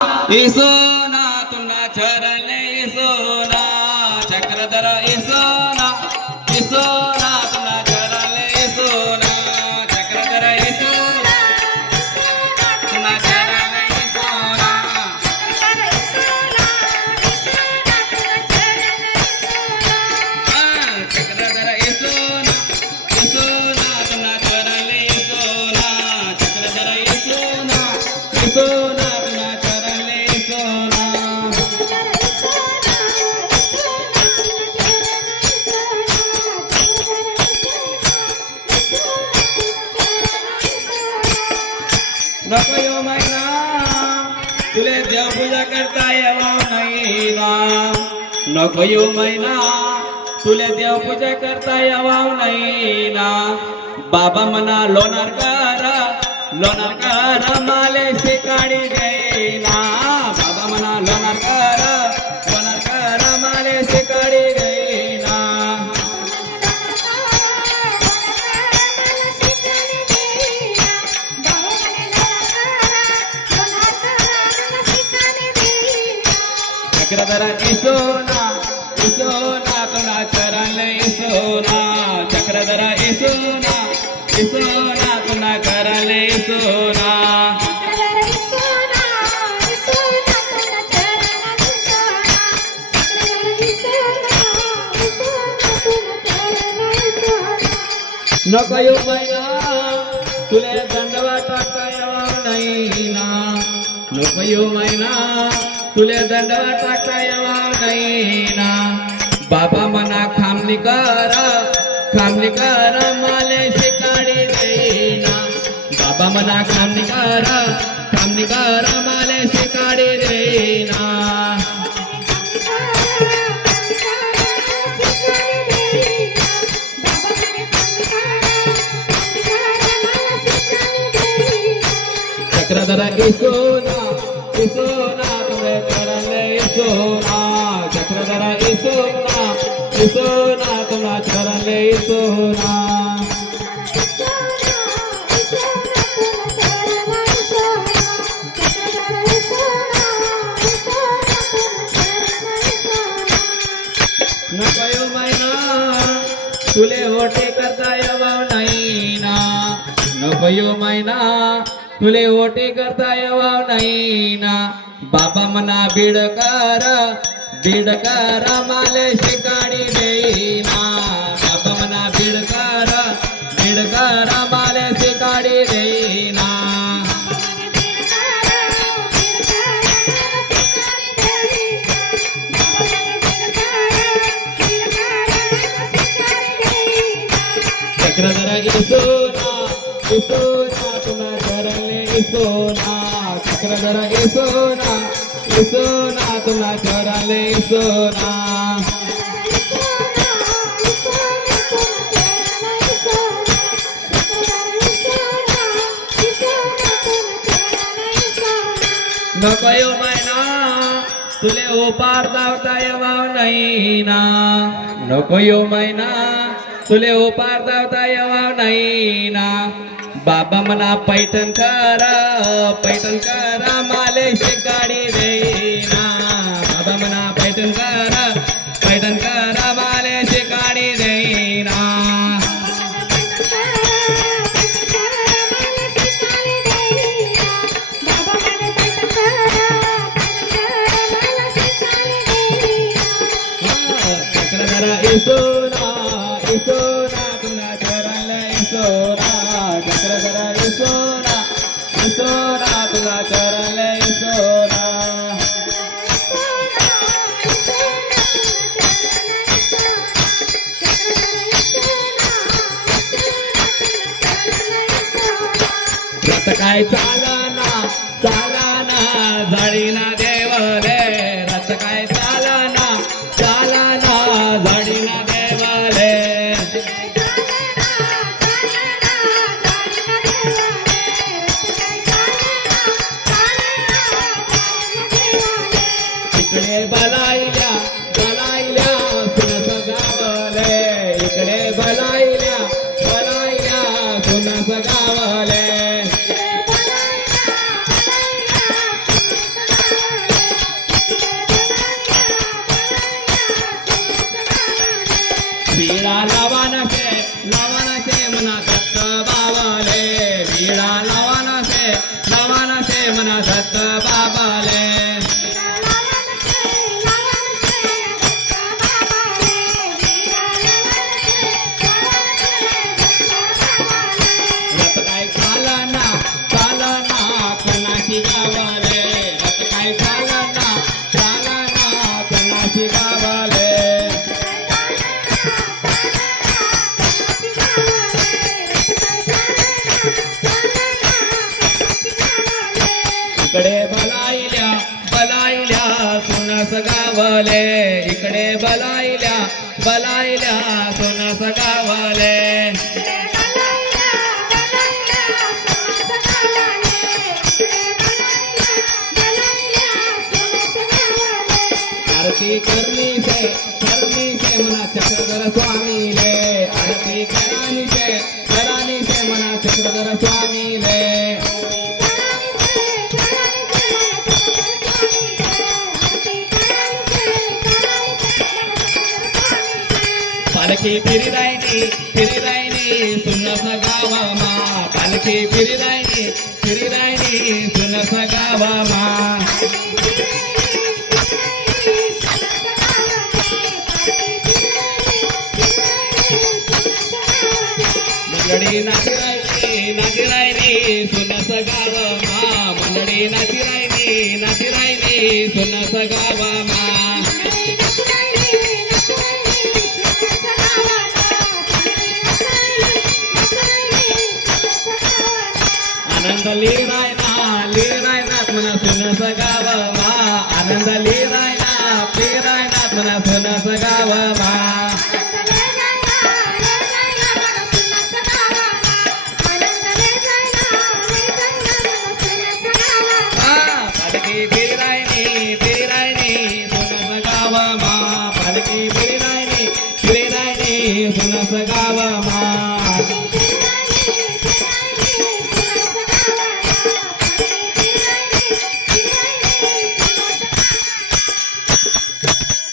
इसोना तुना चरले इसोना चक्रधर इसोना इसोना तुना चरले इसोना चक्रधर इसोना तुना चरले इसोना चक्रधर इसोना इसोना तुना चरले इसोना चक्रधर इसोना इसोना नको यो महिना तुले देवपूजा करता येवा नाही ना नको यो महिना तुले देवपूजा करता येवा नाही ना बाबा मना लोणार कर माले शिकाडी गईना बाबा मना लोणार कर माले शिकाडी गईना चक्रधर इसोना इसोना तुना चरले इसोना चक्रधर इसोना इसोना तुना चरले इसोना नको यो महिना तुले दंडवा टाकता येवा नाही ना नको यो महिना तुले दंडवा टाकता येवा नाही ना बाबा मना खामनी कर माले शिकाडी देईना बाबा मना खामनी कर माले शिकाडी देईना चक्रधर इसोना इसोना तुले चरले इसोना चक्रधर इसोना इसोना तुला चरले इसोना नको यो महिना तुले ओटे करता येवा नाही ना नको यो महिना तुले ओटे करता येवा नाही ना बाबा मना बीडकर माले शिकाडी देईना बाबा मना बीडकर माले शिकाडी देईना चक्रधर इसोना इसोना तुना चरले इसोना चक्रधर इसोना इसोना तुना चरले इसोना नको यो महिना तुले ओपार धावता येवा नाही ना नको यो महिना तुले ओपार धावता येवा नाही ना बाबा मना पैठण कर माले शिकाडी देईना बाबा मना पैठण कर माले शिकाडी देईना चक्रधर इसोना इसोना तुना चरले इसोना चक्रधर इसोना इसोना तुना चरले इसोना रथ काय चालना झाडीना देवले रथ काय चालना झाडीना देवले इकडे बलाइल्या सुनस गावले इकडे बलाइल्या सुनस गावले दत्त बाबाले रथ काय चालना कणाची गावाले रथ काय चालना कणाची गावाले इकडे बलाइल्या सुनस गावले इकडे बलाइल्या सुनस गावले आरती करनी से मना चक्रधर स्वामी ले आरती करानी से मना चक्रधर स्वामी ले पालखी फिरिरायनी सुनस गावामा पालखी फिरिरायनी सुनस गावामा मंडळी नाचिरायनी सुनस गावामा मंडळी नाचिरायनी सुनस गावामा आनंद लिरायनात म्हणा सुनस गावामा आनंद